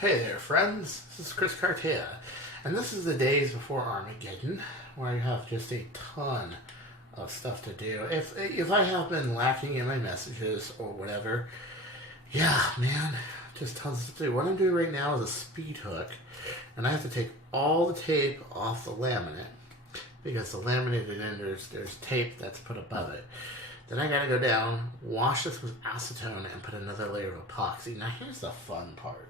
Hey there, friends. This is Chris Cartea, and this is the days before Armageddon, where I have just a ton of stuff to do. If I have been lacking in my messages or whatever, yeah, man, just tons to do. What I'm doing right now is a speed hook, and I have to take all the tape off the laminate because the laminated end there's tape that's put above it. Then I gotta go down, wash this with acetone, and put another layer of epoxy. Now here's the fun part.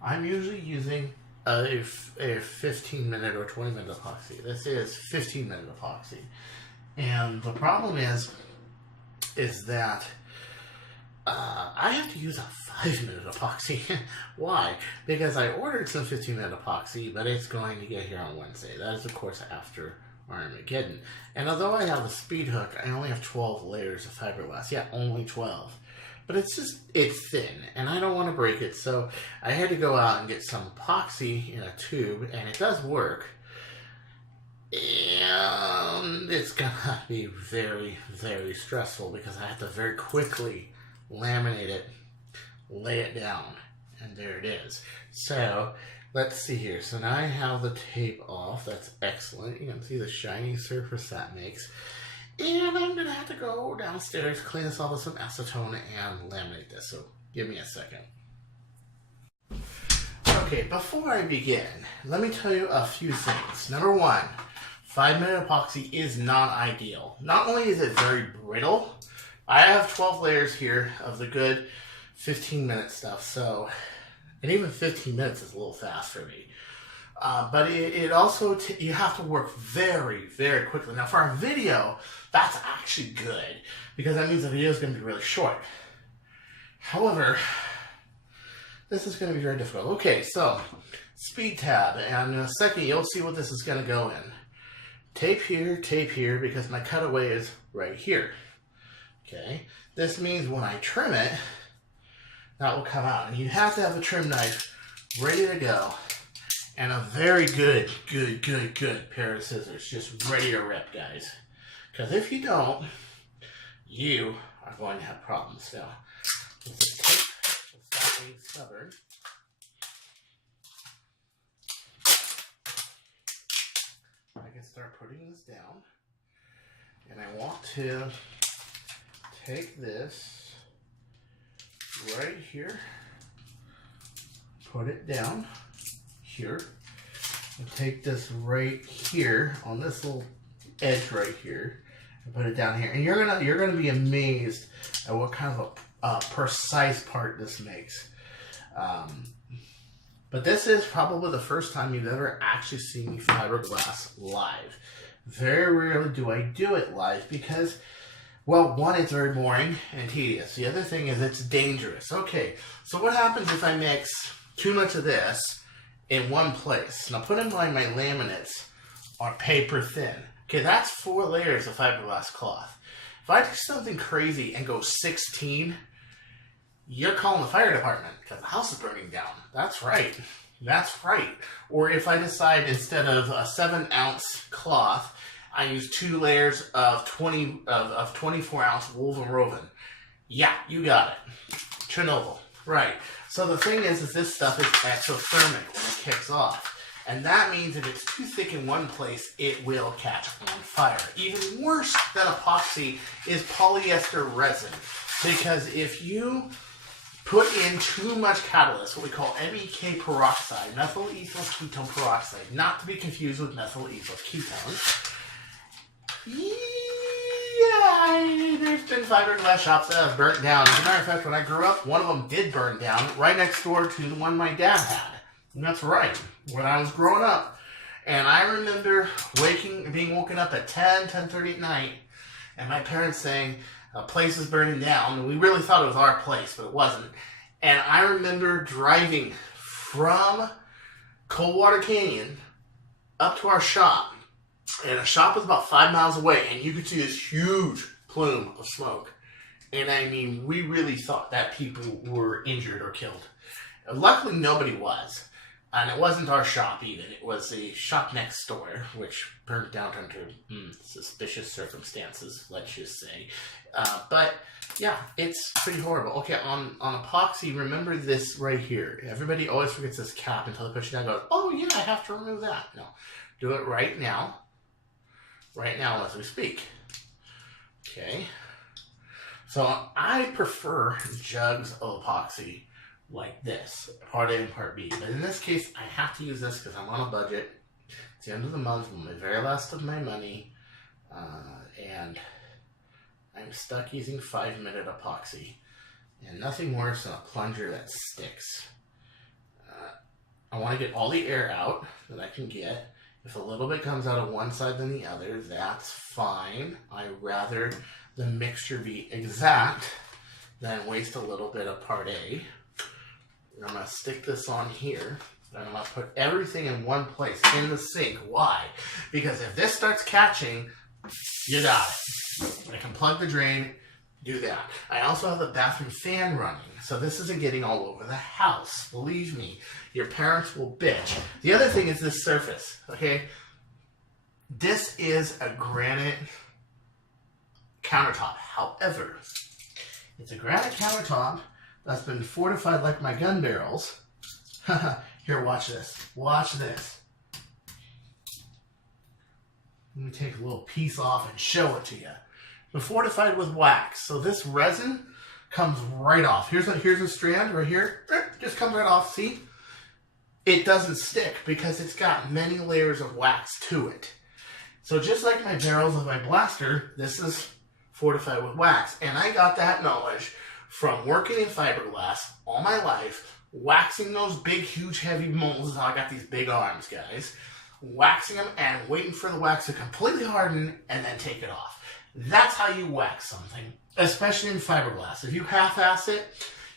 I'm usually using a 15-minute or 20-minute epoxy. This is 15-minute epoxy. And the problem is that I have to use a 5-minute epoxy. Why? Because I ordered some 15-minute epoxy, but it's going to get here on Wednesday. That is, of course, after Armageddon. And although I have a speed hook, I only have 12 layers of fiberglass. Yeah, only 12. But it's thin, and I don't want to break it, so I had to go out and get some epoxy in a tube, and it does work. And it's gonna be very, very stressful because I have to very quickly laminate it, lay it down, and there it is. So let's see here. So now I have the tape off. That's excellent. You can see the shiny surface that makes. And I'm going to have to go downstairs, clean this all with some acetone, and laminate this. So give me a second. Okay, before I begin, let me tell you a few things. Number one, 5-minute epoxy is not ideal. Not only is it very brittle, I have 12 layers here of the good 15-minute stuff. So, and even 15 minutes is a little fast for me. But it also, you have to work very, very quickly. Now for a video, that's actually good, because that means the video is going to be really short. However, this is going to be very difficult. Okay, so speed tab, and in a second you'll see what this is going to go in. Tape here, because my cutaway is right here. Okay, this means when I trim it, that will come out. And you have to have a trim knife ready to go. And a very good pair of scissors, just ready to rip, guys. Because if you don't, you are going to have problems. Now, with this tape, will stop being stubborn. I can start putting this down. And I want to take this right here, put it down here, and take this right here on this little edge right here and put it down here, and you're gonna be amazed at what kind of a precise part this makes. But this is probably the first time you've ever actually seen me fiberglass live. Very rarely do I do it live because, well, one, it's very boring and tedious. The other thing is it's dangerous. Okay, so what happens if I mix too much of this in one place? Now put in mind my laminates are paper thin. Okay, that's 4 layers of fiberglass cloth. If I do something crazy and go 16, you're calling the fire department because the house is burning down. That's right. That's right. Or if I decide instead of a 7-ounce cloth, I use 2 layers of 24-ounce woven woven. Yeah, you got it. Chernobyl. Right. So the thing is this stuff is exothermic when it kicks off. And that means if it's too thick in one place, it will catch on fire. Even worse than epoxy is polyester resin. Because if you put in too much catalyst, what we call MEK peroxide, methyl ethyl ketone peroxide, not to be confused with methyl ethyl ketones. Yeah, there's been fiberglass shops that have burnt down. As a matter of fact, when I grew up, one of them did burn down right next door to the one my dad had. And that's right, when I was growing up. And I remember being woken up at 10:30 at night, and my parents saying, a place is burning down. And we really thought it was our place, but it wasn't. And I remember driving from Coldwater Canyon up to our shop. And the shop was about 5 miles away, and you could see this huge plume of smoke. And I mean, we really thought that people were injured or killed. Luckily, nobody was. And it wasn't our shop even. It was the shop next door, which burned down under suspicious circumstances, let's just say. But yeah, it's pretty horrible. Okay, on epoxy, remember this right here. Everybody always forgets this cap until they push it down and goes, oh yeah, I have to remove that. No, do it right now. Right now as we speak. Okay. So I prefer jugs of epoxy like this, part A and part B. But in this case, I have to use this because I'm on a budget. It's the end of the month, my very last of my money, and I'm stuck using 5-minute epoxy. And nothing worse than a plunger that sticks. I want to get all the air out that I can get. If a little bit comes out of one side than the other, that's fine. I'd rather the mixture be exact than waste a little bit of part A. I'm going to stick this on here, and I'm going to put everything in one place in the sink. Why? Because if this starts catching, you got it. I can plug the drain, do that. I also have the bathroom fan running, so this isn't getting all over the house. Believe me, your parents will bitch. The other thing is this surface, okay? This is a granite countertop. However, it's a granite countertop that's been fortified like my gun barrels. Here, watch this. Watch this. Let me take a little piece off and show it to you. Been fortified with wax. So this resin comes right off. Here's a strand right here. Just comes right off. See? It doesn't stick because it's got many layers of wax to it. So just like my barrels of my blaster, this is fortified with wax. And I got that knowledge from working in fiberglass all my life, waxing those big, huge, heavy molds. I got these big arms, guys. Waxing them and waiting for the wax to completely harden and then take it off. That's how you wax something, especially in fiberglass. If you half-ass it,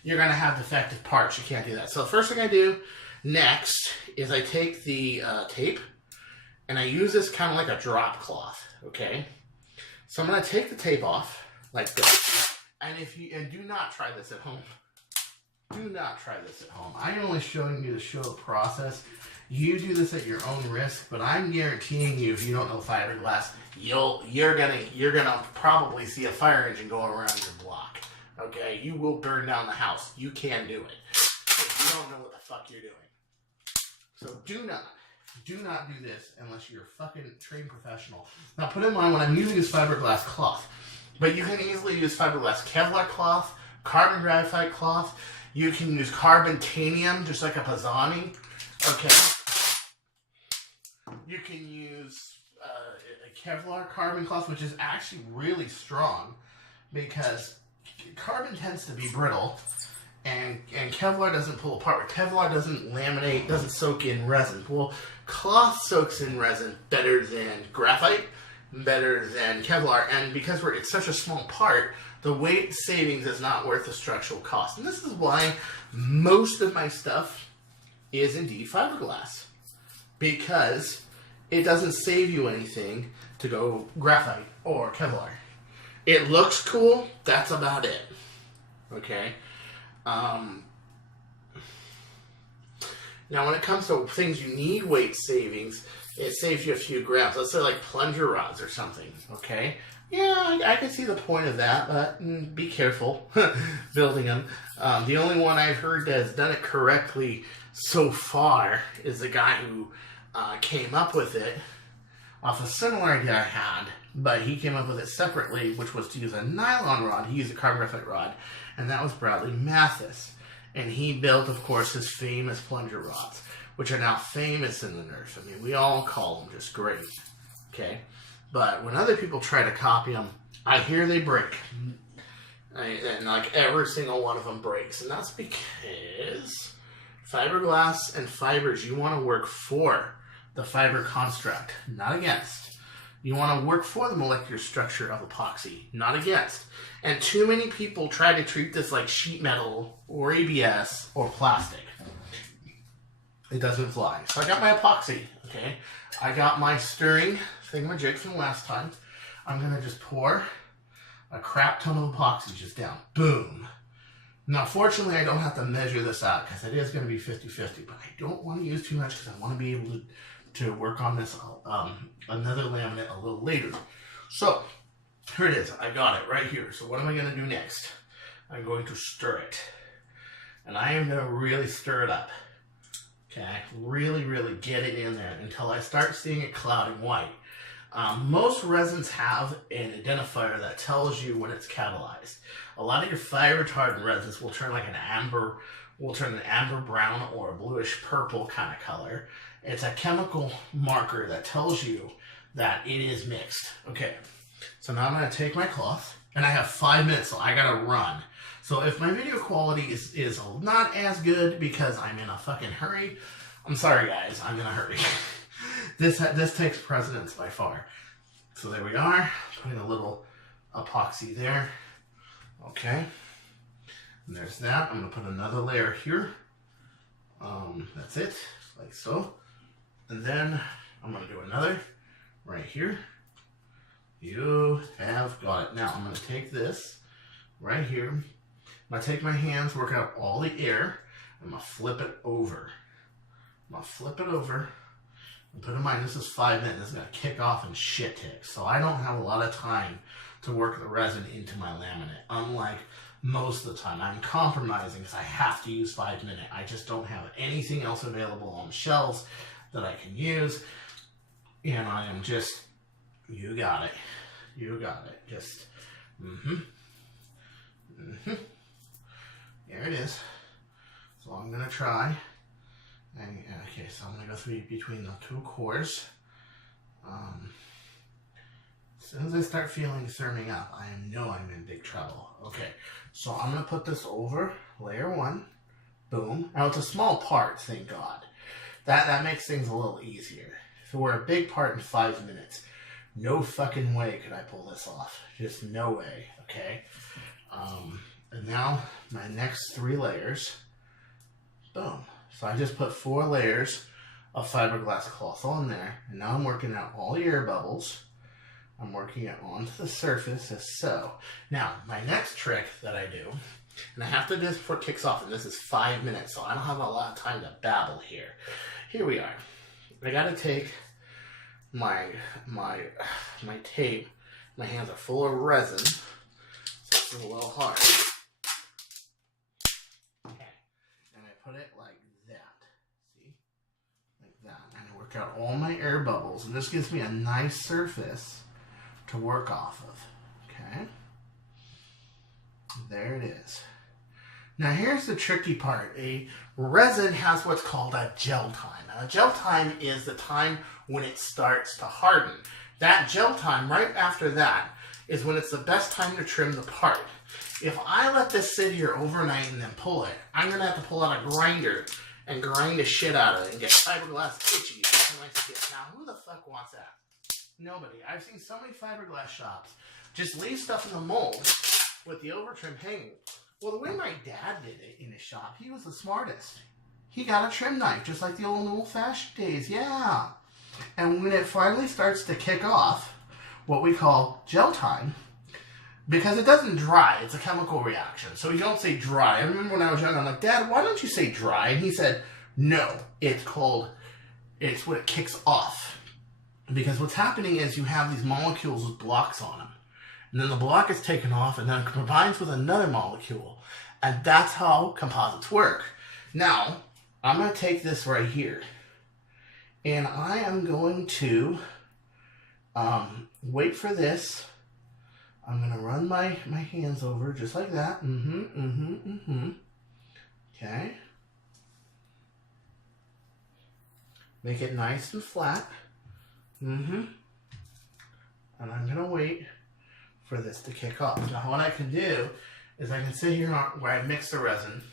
you're going to have defective parts. You can't do that. So the first thing I do next is I take the tape and I use this kind of like a drop cloth, okay? So I'm going to take the tape off like this. And do not try this at home. Do not try this at home. I'm only showing you to show the process. You do this at your own risk, but I'm guaranteeing you, if you don't know fiberglass, you're gonna probably see a fire engine going around your block. Okay, you will burn down the house. You can do it. If you don't know what the fuck you're doing. So do not do this unless you're a fucking trained professional. Now put in mind what I'm using is fiberglass cloth. But you can easily use fiberglass Kevlar cloth, carbon graphite cloth. You can use carbon titanium, just like a Pisani. Okay. You can use a Kevlar carbon cloth, which is actually really strong because carbon tends to be brittle, and Kevlar doesn't pull apart. Kevlar doesn't laminate, doesn't soak in resin. Well, cloth soaks in resin better than graphite, better than Kevlar, and because it's such a small part, the weight savings is not worth the structural cost. And this is why most of my stuff is indeed fiberglass, because it doesn't save you anything to go graphite or Kevlar. It looks cool, that's about it. Okay? Now when it comes to things you need weight savings, it saves you a few grams. Let's say like plunger rods or something, okay? Yeah, I can see the point of that, but be careful building them. The only one I've heard that has done it correctly so far is the guy who came up with it off a similar idea I had, but he came up with it separately, which was to use a nylon rod. He used a carbon graphite rod, and that was Bradley Mathis. And he built, of course, his famous plunger rods, which are now famous in the Nerf. I mean, we all call them just great, okay? But when other people try to copy them, I hear they break. And like every single one of them breaks. And that's because fiberglass and fibers, you want to work for the fiber construct, not against. You want to work for the molecular structure of epoxy, not against. And too many people try to treat this like sheet metal or ABS or plastic. It doesn't fly. So I got my epoxy, okay? I got my stirring thingamajig from last time. I'm going to just pour a crap ton of epoxy just down. Boom. Now, fortunately, I don't have to measure this out because it is going to be 50-50, but I don't want to use too much because I want to be able to work on this another laminate a little later. So, here it is. I got it right here. So what am I going to do next? I'm going to stir it. And I am going to really stir it up. Okay, really, really get it in there until I start seeing it clouding white. Most resins have an identifier that tells you when it's catalyzed. A lot of your fire retardant resins will turn like an amber brown or a bluish purple kind of color. It's a chemical marker that tells you that it is mixed. Okay, so now I'm going to take my cloth, and I have 5 minutes, so I got to run. So if my video quality is not as good because I'm in a fucking hurry, I'm sorry guys, I'm in a hurry. This takes precedence by far. So there we are, putting a little epoxy there. Okay, and there's that. I'm going to put another layer here. That's it, like so. And then I'm going to do another right here. You have got it. Now I'm going to take this right here. I'm going to take my hands, work out all the air. I'm going to flip it over. I'm going to flip it over. And put in mind, this is 5 minutes. It's going to kick off and shit tick. So I don't have a lot of time to work the resin into my laminate. Unlike most of the time, I'm compromising because I have to use 5 minutes. I just don't have anything else available on the shelves that I can use. And I am just, you got it. You got it. Just, There it is. So I'm going to try. And, okay, so I'm going to go through between the two cores. As soon as I start feeling firming up, I know I'm in big trouble. Okay, so I'm going to put this over layer 1. Boom. Now it's a small part, thank God. That makes things a little easier. If it were a big part in 5 minutes, no fucking way could I pull this off. Just no way, okay? And now my next 3 layers. Boom. So I just put 4 layers of fiberglass cloth on there, and now I'm working out all the air bubbles. I'm working it onto the surface as so. Now, my next trick that I do, and I have to do this before it kicks off, and this is 5 minutes, so I don't have a lot of time to babble here. Here we are. I gotta take my tape. My hands are full of resin, so it's a little hard. Okay, and I put it like that. See? Like that. And I work out all my air bubbles, and this gives me a nice surface to work off of. Okay? There it is. Now here's the tricky part. A resin has what's called a gel time. Now a gel time is the time when it starts to harden. That gel time, right after that, is when it's the best time to trim the part. If I let this sit here overnight and then pull it, I'm going to have to pull out a grinder and grind the shit out of it and get fiberglass itchy on my skin. Now who the fuck wants that? Nobody. I've seen so many fiberglass shops just leave stuff in the mold with the overtrim hanging. Well, the way my dad did it in his shop, he was the smartest. He got a trim knife, just like the old-fashioned days, yeah. And when it finally starts to kick off, what we call gel time, because it doesn't dry, it's a chemical reaction. So you don't say dry. I remember when I was young, I'm like, Dad, why don't you say dry? And he said, no, it's when it kicks off. Because what's happening is you have these molecules with blocks on them. And then the block is taken off and then it combines with another molecule. And that's how composites work. Now, I'm going to take this right here. And I am going to wait for this. I'm going to run my hands over just like that. Okay. Make it nice and flat. And I'm going to wait for this to kick off. Now what I can do is I can sit here where I mix the resin.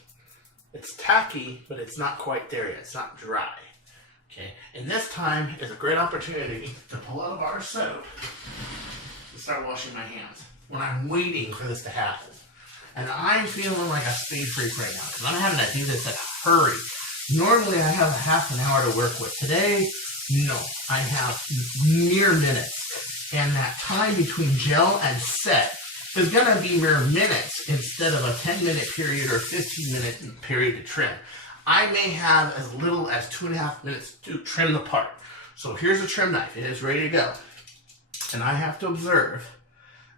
It's tacky, but it's not quite there yet. It's not dry. Okay, and this time is a great opportunity to pull out a bar of soap and start washing my hands when I'm waiting for this to happen. And I'm feeling like a speed freak right now because I'm having to do this in a hurry. Normally I have a half an hour to work with. Today, no, I have mere minutes. And that time between gel and set is going to be mere minutes instead of a 10-minute period or 15-minute period to trim. I may have as little as 2.5 minutes to trim the part. So here's a trim knife. It is ready to go. And I have to observe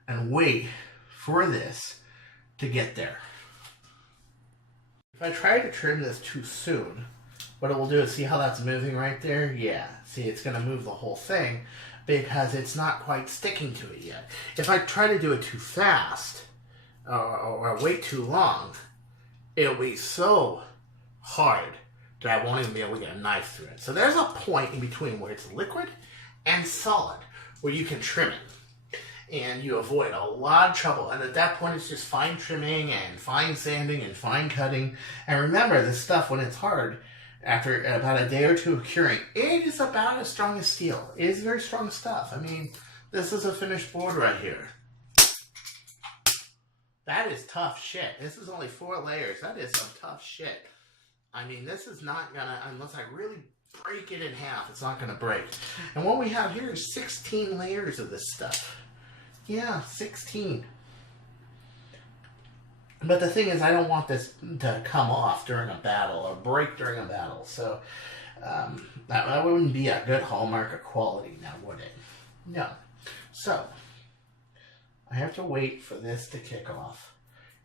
and wait for this to get there. If I try to trim this too soon, what it will do is, see how that's moving right there? Yeah, see, it's going to move the whole thing because it's not quite sticking to it yet. If I try to do it too fast or wait too long, it'll be so hard that I won't even be able to get a knife through it. So there's a point in between where it's liquid and solid where you can trim it. And you avoid a lot of trouble. And at that point, it's just fine trimming and fine sanding and fine cutting. And remember, this stuff, when it's hard, after about a day or two of curing, it is about as strong as steel. It is very strong stuff. I mean, this is a finished board right here. That is tough shit. This is only 4 layers. That is some tough shit. I mean, this is not gonna, unless I really break it in half, it's not gonna break. And what we have here is 16 layers of this stuff. Yeah, 16. But the thing is, I don't want this to come off during a battle or break during a battle. So that wouldn't be a good hallmark of quality now, would it? No. So I have to wait for this to kick off.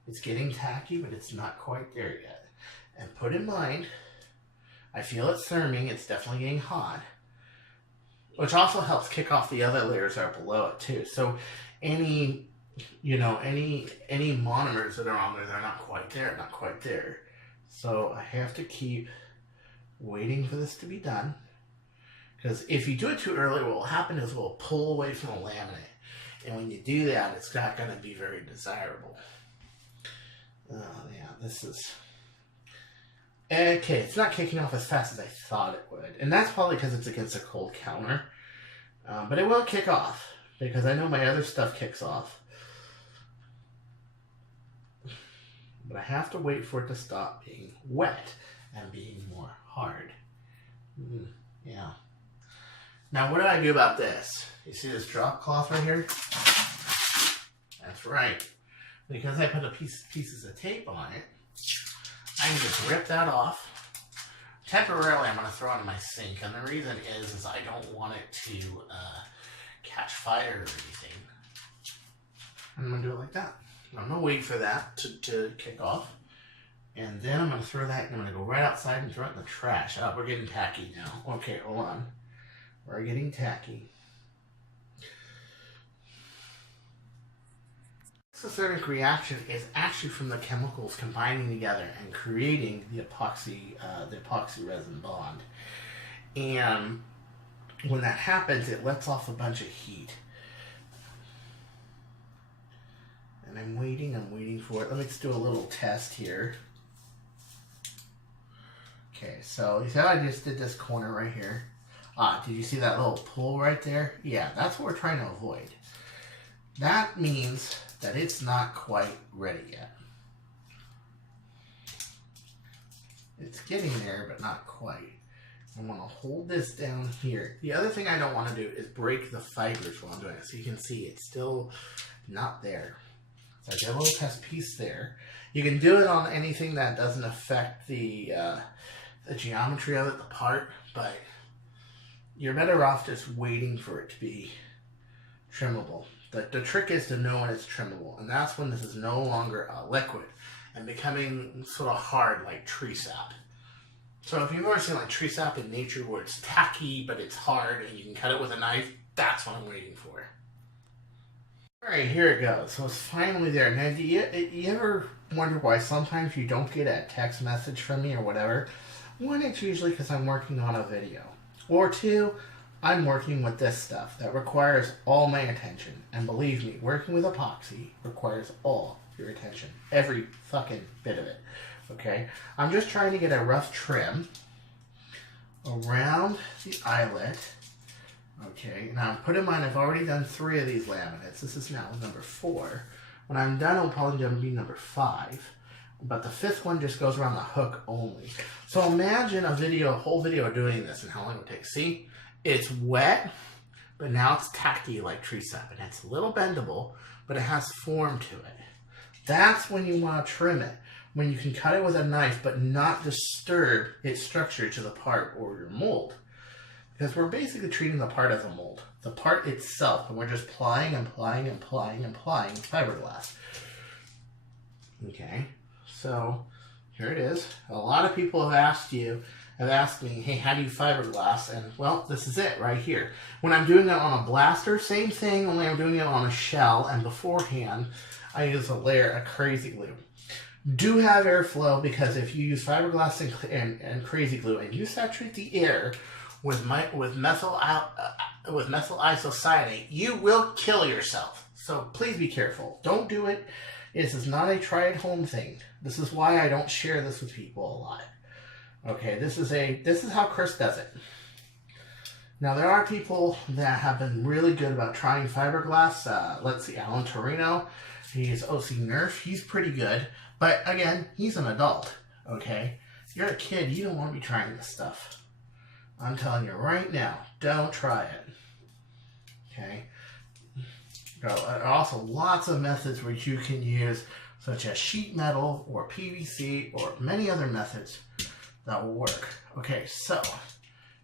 It's getting tacky, but it's not quite there yet. And put in mind, I feel it therming. It's definitely getting hot, which also helps kick off the other layers that are below it too. So any monomers that are on there, they're not quite there. So I have to keep waiting for this to be done. Because if you do it too early, what will happen is it will pull away from the laminate. And when you do that, it's not going to be very desirable. Oh, yeah, this is... Okay, it's not kicking off as fast as I thought it would. And that's probably because it's against a cold counter. But it will kick off, because I know my other stuff kicks off. But I have to wait for it to stop being wet and being more hard. Yeah. Now, what do I do about this? You see this drop cloth right here? That's right. Because I put pieces of tape on it, I can just rip that off. Temporarily, I'm going to throw it in my sink. And the reason is I don't want it to catch fire or anything. I'm going to do it like that. I'm going to wait for that to kick off. And then I'm going to throw that, and I'm going to go right outside and throw it in the trash. Oh, we're getting tacky now. Okay, hold on. We're getting tacky. Exothermic reaction is actually from the chemicals combining together and creating the epoxy resin bond. And when that happens, it lets off a bunch of heat. And I'm waiting for it. Let's do a little test here. Okay, so you see how I just did this corner right here? Did you see that little pull right there? Yeah, that's what we're trying to avoid. That means that it's not quite ready yet. It's getting there, but not quite. I'm going to hold this down here. The other thing I don't want to do is break the fibers while I'm doing it. So you can see it's still not there. So I get a little test piece there. You can do it on anything that doesn't affect the geometry of it, the part, but you're better off just waiting for it to be trimmable. The trick is to know when it's trimmable, and that's when this is no longer a liquid and becoming sort of hard like tree sap. So if you've ever seen like tree sap in nature where it's tacky but it's hard and you can cut it with a knife, that's what I'm waiting for. Alright, here it goes. So it's finally there. Now, do you ever wonder why sometimes you don't get a text message from me or whatever? One, it's usually because I'm working on a video. Or two, I'm working with this stuff that requires all my attention. And believe me, working with epoxy requires all your attention. Every fucking bit of it. Okay? I'm just trying to get a rough trim around the eyelet. Okay, now put in mind I've already done 3 of these laminates. This is now number 4. When I'm done, it'll probably going to be number 5. But the 5th one just goes around the hook only. So imagine a whole video doing this and how long it would take. See, it's wet, but now it's tacky like tree sap, and it's a little bendable. but it has form to it. That's when you want to trim it. When you can cut it with a knife, but not disturb its structure to the part or your mold. Because we're basically treating the part as a mold. The part itself, and we're just plying and plying and plying and plying fiberglass. Okay, so here it is. A lot of people have asked me, hey, how do you fiberglass? And well, this is it right here. When I'm doing it on a blaster, same thing, only I'm doing it on a shell, and beforehand, I use a layer of crazy glue. Do have airflow, because if you use fiberglass and crazy glue and you saturate the air with methyl isocyanate, you will kill yourself. So please be careful. Don't do it. This is not a try at home thing. This is why I don't share this with people a lot. Okay, this is how Chris does it. Now there are people that have been really good about trying fiberglass. Let's see, Alan Torino. He's OC Nerf. He's pretty good. But again, he's an adult, okay? If you're a kid, you don't want to be trying this stuff. I'm telling you right now, don't try it, okay? There are also lots of methods which you can use, such as sheet metal or PVC or many other methods that will work. Okay, so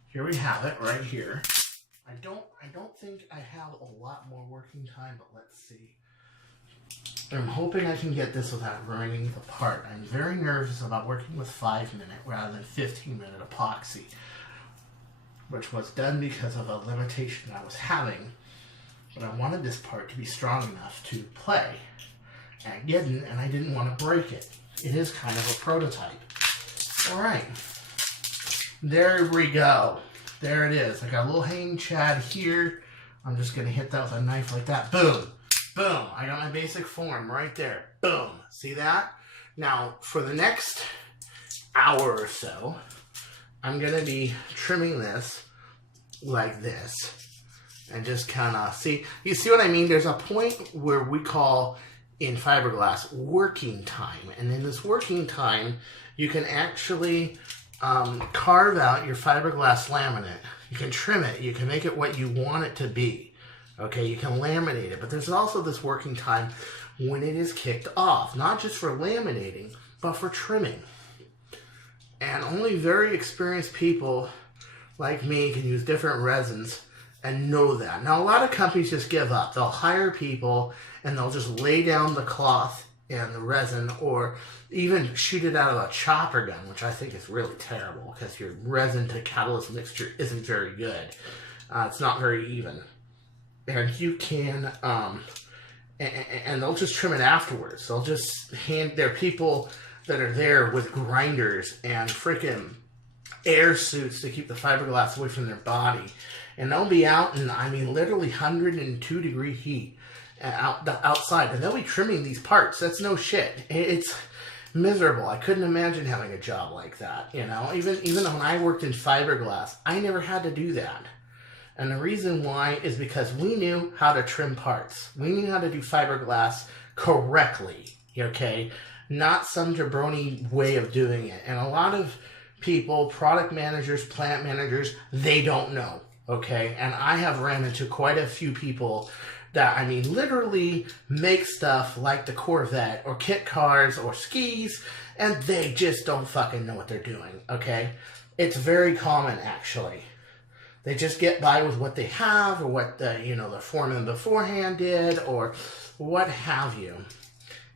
here we have it right here. I don't think I have a lot more working time, but let's see. I'm hoping I can get this without ruining the part. I'm very nervous about working with 5-minute rather than 15-minute epoxy, which was done because of a limitation I was having. But I wanted this part to be strong enough to play at Geddon, and I didn't want to break it. It is kind of a prototype. Alright, there we go. There it is. I got a little hanging chad here. I'm just going to hit that with a knife like that. Boom. Boom. I got my basic form right there. Boom. See that? Now, for the next hour or so, I'm going to be trimming this like this. And just kind of see. You see what I mean? There's a point where we call in fiberglass working time. And in this working time, you can actually carve out your fiberglass laminate. You can trim it. You can make it what you want it to be. Okay, you can laminate it, but there's also this working time when it is kicked off, not just for laminating, but for trimming. And only very experienced people like me can use different resins and know that. Now, a lot of companies just give up. They'll hire people and they'll just lay down the cloth and the resin, or even shoot it out of a chopper gun, which I think is really terrible because your resin to catalyst mixture isn't very good. It's not very even. And you can, and they'll just trim it afterwards. They'll just there are people that are there with grinders and freaking air suits to keep the fiberglass away from their body. And they'll be out in, I mean, literally 102 degree heat outside. And they'll be trimming these parts. That's no shit. It's miserable. I couldn't imagine having a job like that, you know. Even when I worked in fiberglass, I never had to do that. And the reason why is because we knew how to trim parts. We knew how to do fiberglass correctly, okay? Not some jabroni way of doing it. And a lot of people, product managers, plant managers, they don't know, okay? And I have ran into quite a few people that, I mean, literally make stuff like the Corvette or kit cars or skis, and they just don't fucking know what they're doing, okay? It's very common, actually. They just get by with what they have, or what the, you know, the foreman beforehand did, or what have you.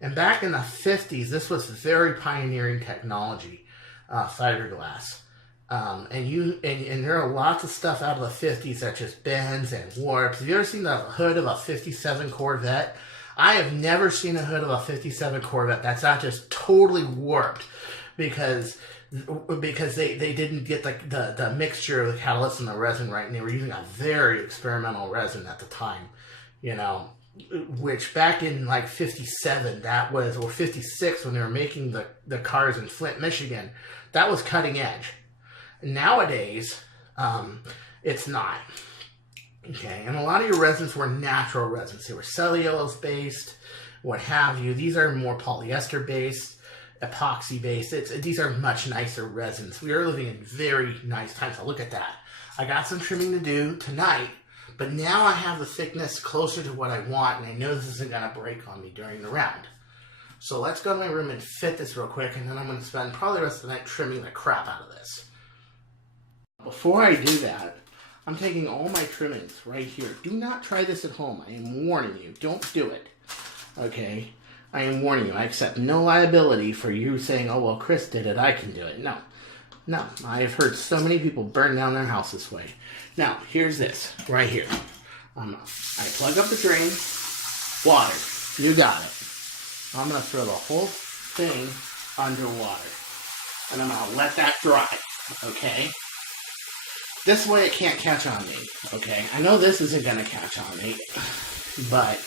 And back in the 50s, this was very pioneering technology, fiberglass. And there are lots of stuff out of the 50s that just bends and warps. Have you ever seen the hood of a 57 Corvette? I have never seen a hood of a 57 Corvette that's not just totally warped because they didn't get the mixture of the catalyst and the resin right, and they were using a very experimental resin at the time, you know, which back in like 57, that was, or 56 when they were making the cars in Flint, Michigan, that was cutting edge. Nowadays, it's not. Okay, and a lot of your resins were natural resins. They were cellulose-based, what have you. These are more polyester-based, epoxy-based. These are much nicer resins. We are living in very nice times. So look at that. I got some trimming to do tonight, But now I have the thickness closer to what I want, and I know this isn't going to break on me during the round. So let's go to my room and fit this real quick, and then I'm going to spend probably the rest of the night trimming the crap out of this. Before I do that, I'm taking all my trimmings right here. Do not try this at home. I am warning you. Don't do it. Okay? I am warning you. I accept no liability for you saying, oh, well, Chris did it. I can do it. No. No. I have heard so many people burn down their house this way. Now, here's this right here. I plug up the drain. Water. You got it. I'm going to throw the whole thing underwater. And I'm going to let that dry. Okay? This way it can't catch on me, okay? I know this isn't going to catch on me, but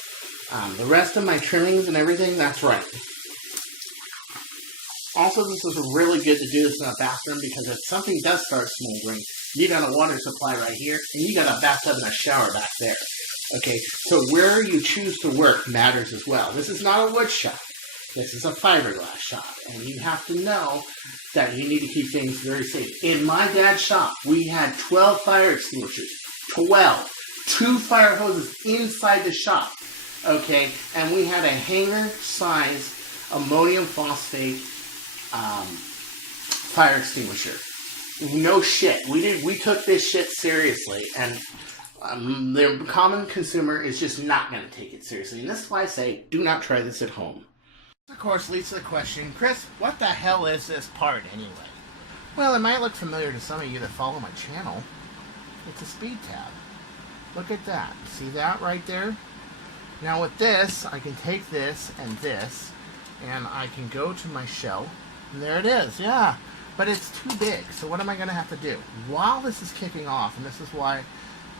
the rest of my trimmings and everything, that's right. Also, this is really good to do this in a bathroom because if something does start smoldering, you got a water supply right here, and you got a bathtub and a shower back there, okay? So where you choose to work matters as well. This is not a wood shop. This is a fiberglass shop, and you have to know that you need to keep things very safe. In my dad's shop, we had 12 fire extinguishers. 12. 2 fire hoses inside the shop, okay? And we had a hanger-sized ammonium phosphate fire extinguisher. No shit. We took this shit seriously, and the common consumer is just not going to take it seriously. And this is why I say, do not try this at home. Of course, leads to the question, Chris, what the hell is this part anyway? Well, it might look familiar to some of you that follow my channel. It's a speed tab. Look at that. See that right there? Now with this, I can take this, and I can go to my shell, and there it is, yeah. But it's too big, so what am I going to have to do? While this is kicking off, and this is why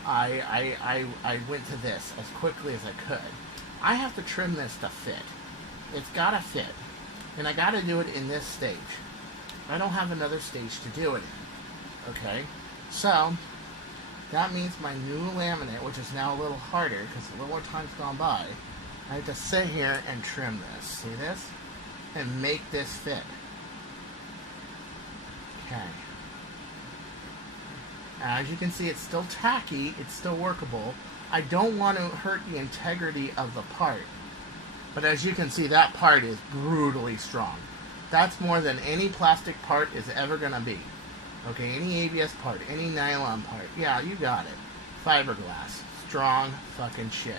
I went to this as quickly as I could, I have to trim this to fit. It's got to fit. And I got to do it in this stage. I don't have another stage to do it in. Okay? So, that means my new laminate, which is now a little harder because a little more time's gone by, I have to sit here and trim this. See this? And make this fit. Okay. As you can see, it's still tacky. It's still workable. I don't want to hurt the integrity of the part. But as you can see, that part is brutally strong. That's more than any plastic part is ever going to be. Okay, any ABS part, any nylon part. Yeah, you got it. Fiberglass. Strong fucking shit.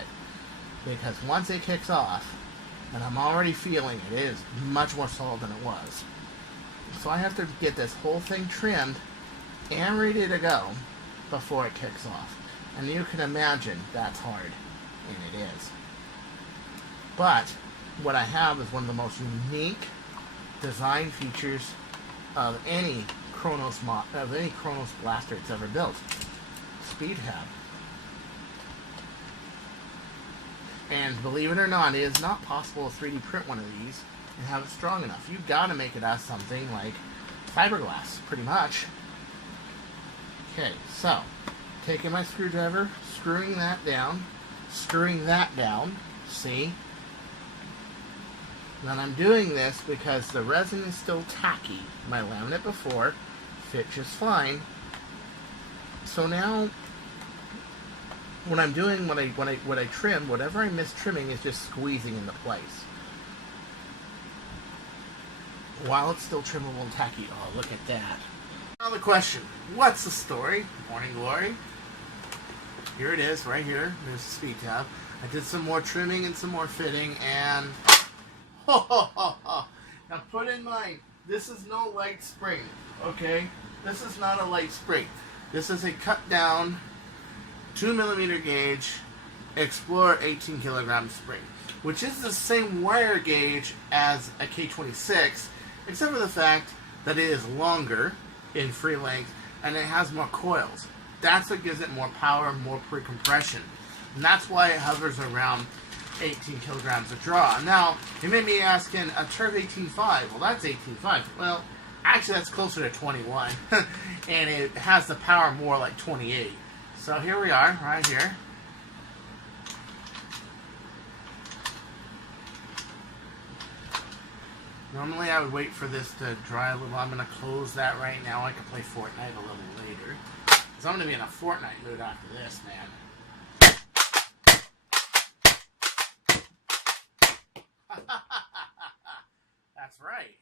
Because once it kicks off, and I'm already feeling it is much more solid than it was. So I have to get this whole thing trimmed and ready to go before it kicks off. And you can imagine that's hard. And it is. But what I have is one of the most unique design features of any Kronos blaster it's ever built. Speed tab. And believe it or not, it is not possible to 3D print one of these and have it strong enough. You've got to make it as something like fiberglass, pretty much. Okay, so taking my screwdriver, screwing that down, see? Then I'm doing this because the resin is still tacky. My laminate before fit just fine. So now, when I'm doing what I trim, whatever I miss trimming is just squeezing into place. While it's still trimmable and tacky. Oh, look at that. Now the question, what's the story? Morning Glory. Here it is, right here. There's the speed tab. I did some more trimming and some more fitting, and now put in mind, this is no light spring, okay? This is not a light spring. This is a cut down 2mm gauge Explorer 18 kilogram spring, which is the same wire gauge as a K26, except for the fact that it is longer in free length and it has more coils. That's what gives it more power, more pre-compression. And that's why it hovers around 18 kilograms of draw. Now, you may be asking, a Turf 18.5, well that's 18.5. Well, actually that's closer to 21. And it has the power more like 28. So here we are, right here. Normally I would wait for this to dry a little. I'm going to close that right now. I can play Fortnite a little later. Because I'm going to be in a Fortnite mood after this, man. That's right.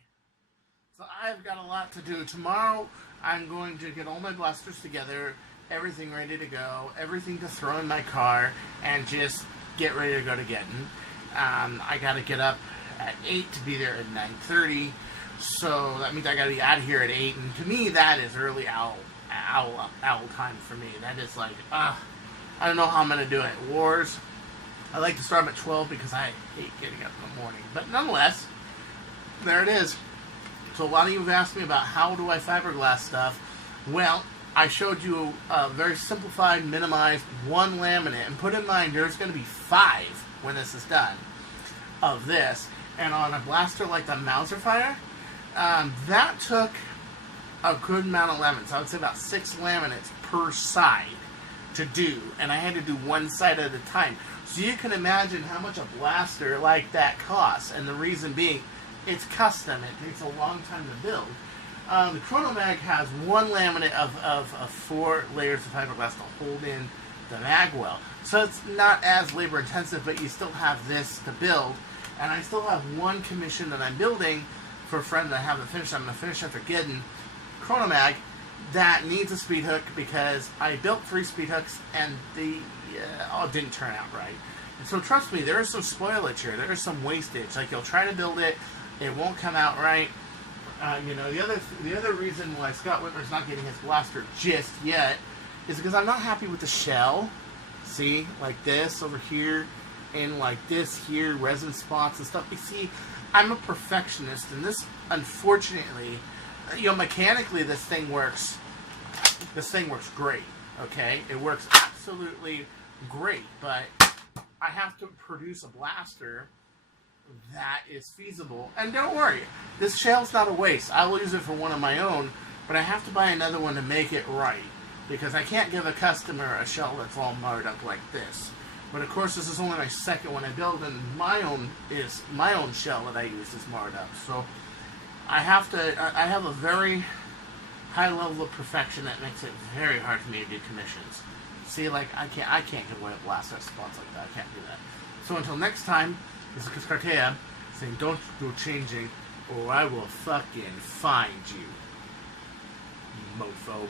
So I've got a lot to do. Tomorrow I'm going to get all my blasters together, everything ready to go, everything to throw in my car, and just get ready to go to Geddon. I got to get up at 8 to be there at 9:30. So that means I got to be out of here at 8. And to me, that is early owl time for me. That is like, I don't know how I'm going to do it. Wars, I like to start them at 12 because I hate getting up in the morning. But nonetheless, there it is. So a lot of you have asked me about how do I fiberglass stuff. Well, I showed you a very simplified, minimized one laminate. And put in mind, there's going to be 5 when this is done of this. And on a blaster like the Mauser Fire, that took a good amount of laminates. I would say about 6 laminates per side to do. And I had to do one side at a time. So you can imagine how much a blaster like that costs. And the reason being, it's custom. It takes a long time to build. The Chronomag has one laminate of 4 layers of fiberglass to hold in the mag well. So it's not as labor intensive, but you still have this to build. And I still have one commission that I'm building for a friend that I haven't finished. I'm going to finish after Geddon Chronomag that needs a speed hook because I built 3 speed hooks and the all didn't turn out right. And so trust me, there is some spoilage here. There is some wastage. Like you'll try to build it, it won't come out right. You know, the other reason why Scott Whitmer's not getting his blaster just yet is because I'm not happy with the shell. See, like this over here, and like this here, resin spots and stuff. You see, I'm a perfectionist, and this, unfortunately, you know, mechanically, this thing works great. Okay, it works absolutely great, but I have to produce a blaster that is feasible. And don't worry, this shell's not a waste. I will use it for one of my own, but I have to buy another one to make it right, because I can't give a customer a shell that's all marred up like this. But of course, this is only my second one I build, and my own shell that I use is marred up. So I have a very high level of perfection that makes it very hard for me to do commissions. See, like I can't give away a blaster that spots like that. I can't do that. So until next time, this is Cartea saying, don't go changing, or I will fucking find you, mofo.